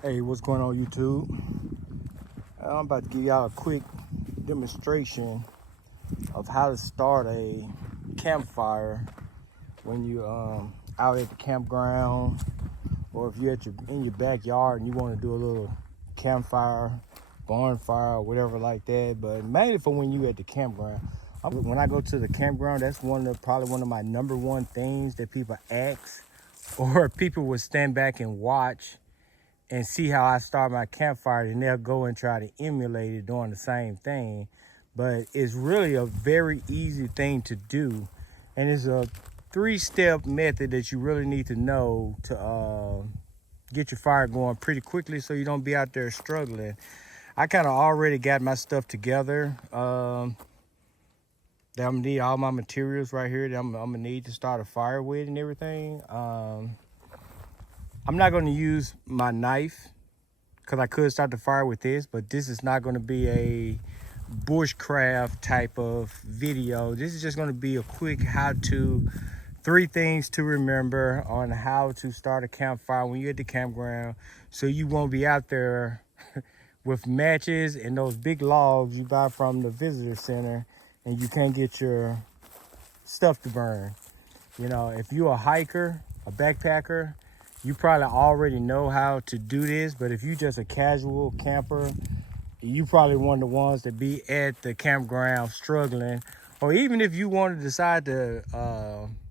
Hey, what's going on YouTube? I'm about to give y'all a quick demonstration of how to start a campfire when you out at the campground, or if you're in your backyard and you want to do a little campfire, bonfire, or whatever like that. But mainly for when you at the campground. When I go to the campground, that's probably one of my number one things that people ask, or people would stand back and watch and see how I start my campfire, and they'll go and try to emulate it doing the same thing. But it's really a very easy thing to do, and it's a three-step method that you really need to know to get your fire going pretty quickly, so you don't be out there struggling. I kind of already got my stuff together. That I'm gonna need all my materials right here that I'm gonna need to start a fire with and everything. I'm not gonna use my knife because I could start the fire with this, but this is not gonna be a bushcraft type of video. This is just gonna be a quick how-to, 3 things to remember on how to start a campfire when you're at the campground, so you won't be out there with matches and those big logs you buy from the visitor center and you can't get your stuff to burn. You know, if you're a hiker, a backpacker, you probably already know how to do this, but if you're just a casual camper, you probably one of the ones that be at the campground struggling. Or even if you want to decide to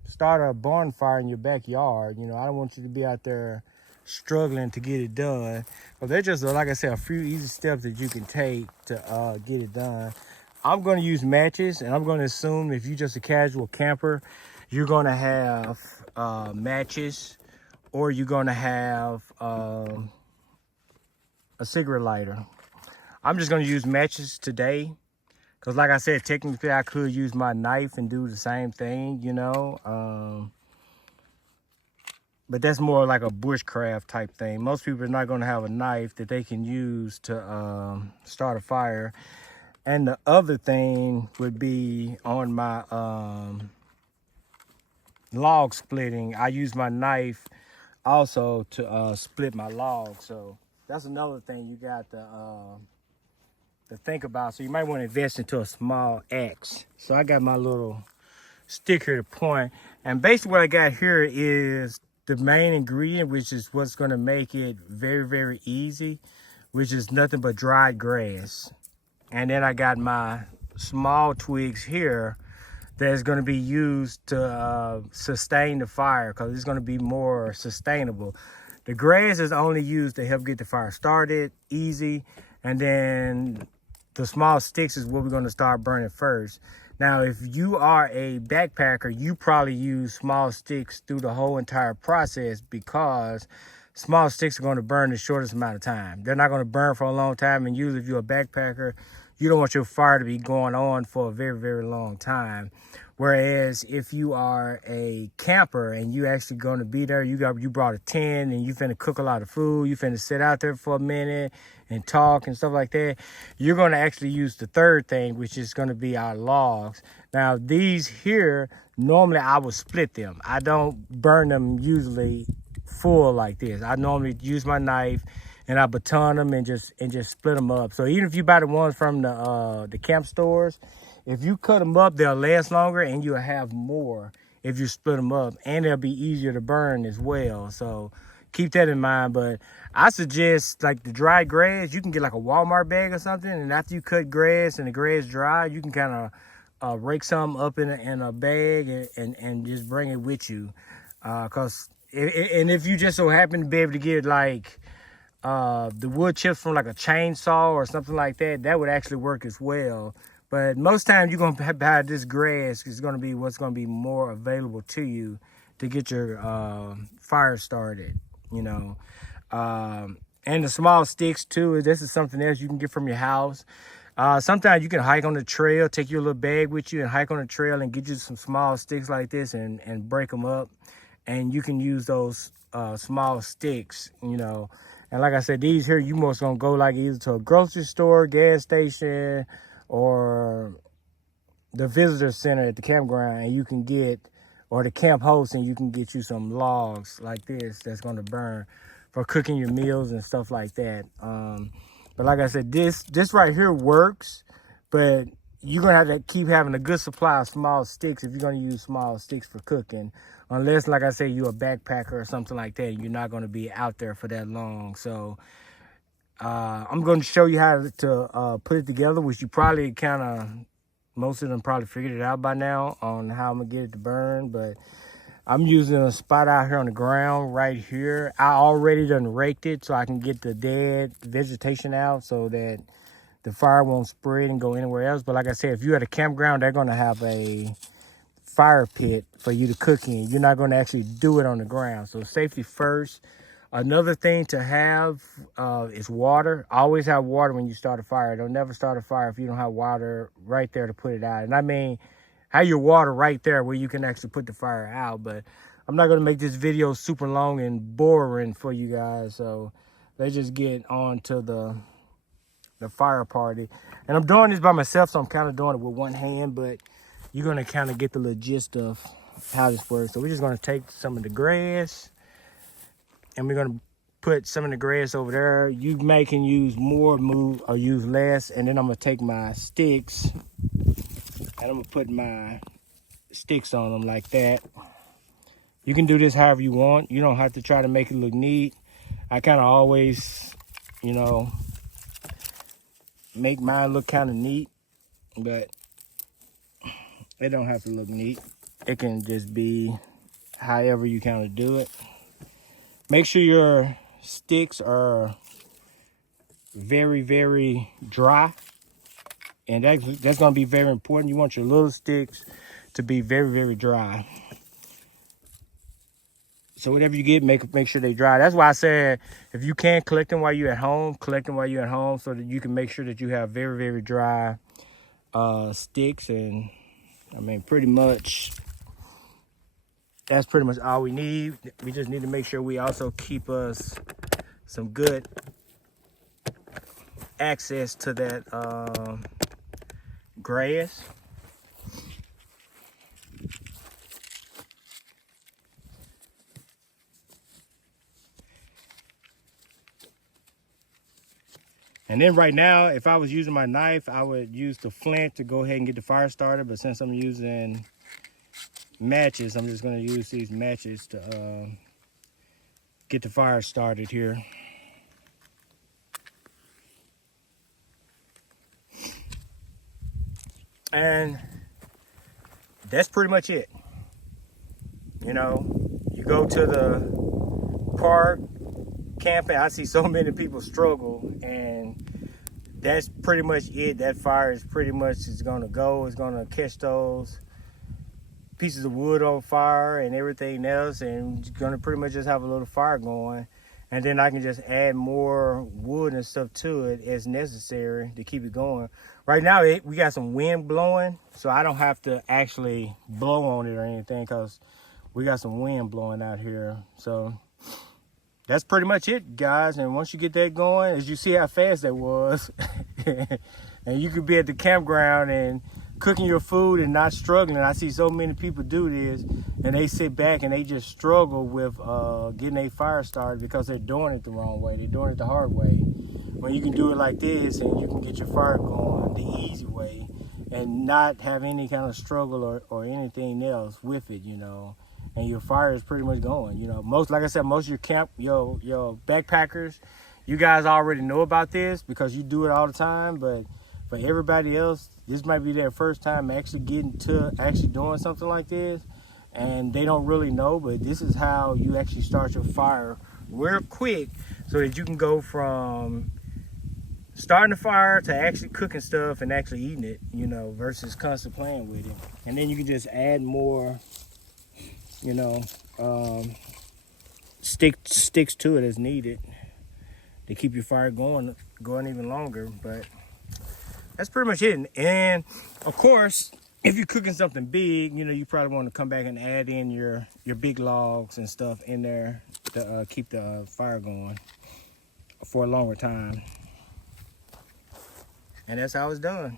start a bonfire in your backyard, you know, I don't want you to be out there struggling to get it done. But they're just, like I said, a few easy steps that you can take to get it done. I'm going to use matches, and I'm going to assume if you're just a casual camper, you're going to have matches, or you're going to have a cigarette lighter. I'm just going to use matches today because, like I said, technically I could use my knife and do the same thing, you know. But that's more like a bushcraft type thing. Most people are not going to have a knife that they can use to start a fire. And the other thing would be on my log splitting. I use my knife also to split my log. So that's another thing you got to think about. So you might want to invest into a small axe. So I got my little stick here to point. And basically what I got here is the main ingredient, which is what's going to make it very, very easy, which is nothing but dried grass. And then I got my small twigs here that's going to be used to sustain the fire, because it's going to be more sustainable. The grass is only used to help get the fire started easy, and then the small sticks is what we're going to start burning first. Now, if you are a backpacker, you probably use small sticks through the whole entire process, because small sticks are going to burn the shortest amount of time. They're not going to burn for a long time, and usually if you're a backpacker, you don't want your fire to be going on for a very, very long time. Whereas if you are a camper and you actually going to be there, you brought a tent and you finna cook a lot of food, you finna sit out there for a minute and talk and stuff like that, you're going to actually use the third thing, which is going to be our logs. Now, these here, normally I would split them. I don't burn them usually full like this. I normally use my knife and I baton them and just split them up. So even if you buy the ones from the camp stores, if you cut them up, they'll last longer and you'll have more if you split them up, and they'll be easier to burn as well. So keep that in mind. But I suggest, like, the dry grass, you can get like a Walmart bag or something, and after you cut grass and the grass dry, you can kind of rake some up in a bag and just bring it with you. And if you just so happen to be able to get like the wood chips from like a chainsaw or something like that, that would actually work as well. But most times you're going to buy this grass is going to be what's going to be more available to you to get your fire started, you know. And the small sticks too, this is something else you can get from your house. Sometimes you can hike on the trail, take your little bag with you and hike on the trail and get you some small sticks like this and break them up. And you can use those small sticks, you know. And like I said, these here, you most gonna go like either to a grocery store, gas station, or the visitor center at the campground, and you can get, or the camp host, and you can get you some logs like this that's gonna burn for cooking your meals and stuff like that. But like I said, this right here works, but you're gonna have to keep having a good supply of small sticks if you're gonna use small sticks for cooking. Unless, like I say, you're a backpacker or something like that, you're not gonna be out there for that long. So I'm gonna show you how to put it together, which you probably most of them probably figured it out by now on how I'm gonna get it to burn, but I'm using a spot out here on the ground right here. I already done raked it so I can get the dead vegetation out so that the fire won't spread and go anywhere else. But like I said, if you're at a campground, they're gonna have a fire pit for you to cook in. You're not gonna actually do it on the ground. So safety first. Another thing to have is water. Always have water when you start a fire. Don't never start a fire if you don't have water right there to put it out. And I mean, have your water right there where you can actually put the fire out. But I'm not going to make this video super long and boring for you guys. So let's just get on to the fire party. And I'm doing this by myself, so I'm kind of doing it with one hand. But you're going to kind of get the gist of how this works. So we're just going to take some of the grass. And we're gonna put some of the grass over there. You can use more, move, or use less. And then I'm gonna take my sticks and I'm gonna put my sticks on them like that. You can do this however you want. You don't have to try to make it look neat. I kind of always, you know, make mine look kind of neat, but it don't have to look neat. It can just be however you kind of do it. Make sure your sticks are very, very dry. And that's going to be very important. You want your little sticks to be very, very dry. So whatever you get, make sure they dry. That's why I said if you can collect them while you're at home, collect them while you're at home so that you can make sure that you have very, very dry sticks. And I mean, pretty much, that's pretty much all we need. We just need to make sure we also keep us some good access to that grass. And then right now, if I was using my knife, I would use the flint to go ahead and get the fire started. But since I'm using matches, I'm just going to use these matches to get the fire started here. And that's pretty much it. You know, you go to the park camping, I see so many people struggle, and that's pretty much it. That fire is pretty much going to go. It's going to catch those pieces of wood on fire and everything else, and it's going to pretty much just have a little fire going. And then I can just add more wood and stuff to it as necessary to keep it going. Right now, we got some wind blowing, so I don't have to actually blow on it or anything because we got some wind blowing out here. So that's pretty much it, guys. And once you get that going, as you see how fast that was, and you could be at the campground and cooking your food and not struggling. I see so many people do this and they sit back and they just struggle with getting a fire started because they're doing it the wrong way. They're doing it the hard way. When you can do it like this and you can get your fire going the easy way and not have any kind of struggle or anything else with it, you know, and your fire is pretty much going. You know, like I said, most of your backpackers, you guys already know about this because you do it all the time. But for everybody else, this might be their first time actually getting to doing something like this, and they don't really know. But this is how you actually start your fire real quick so that you can go from starting the fire to actually cooking stuff and actually eating it, you know, versus constantly playing with it. And then you can just add more, you know, sticks to it as needed to keep your fire going even longer. But that's pretty much it. And of course, if you're cooking something big, you know, you probably want to come back and add in your big logs and stuff in there to keep the fire going for a longer time. And that's how it's done.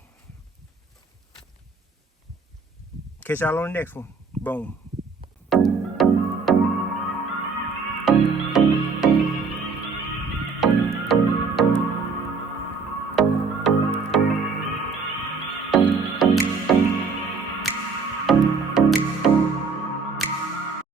Catch y'all on the next one. Boom.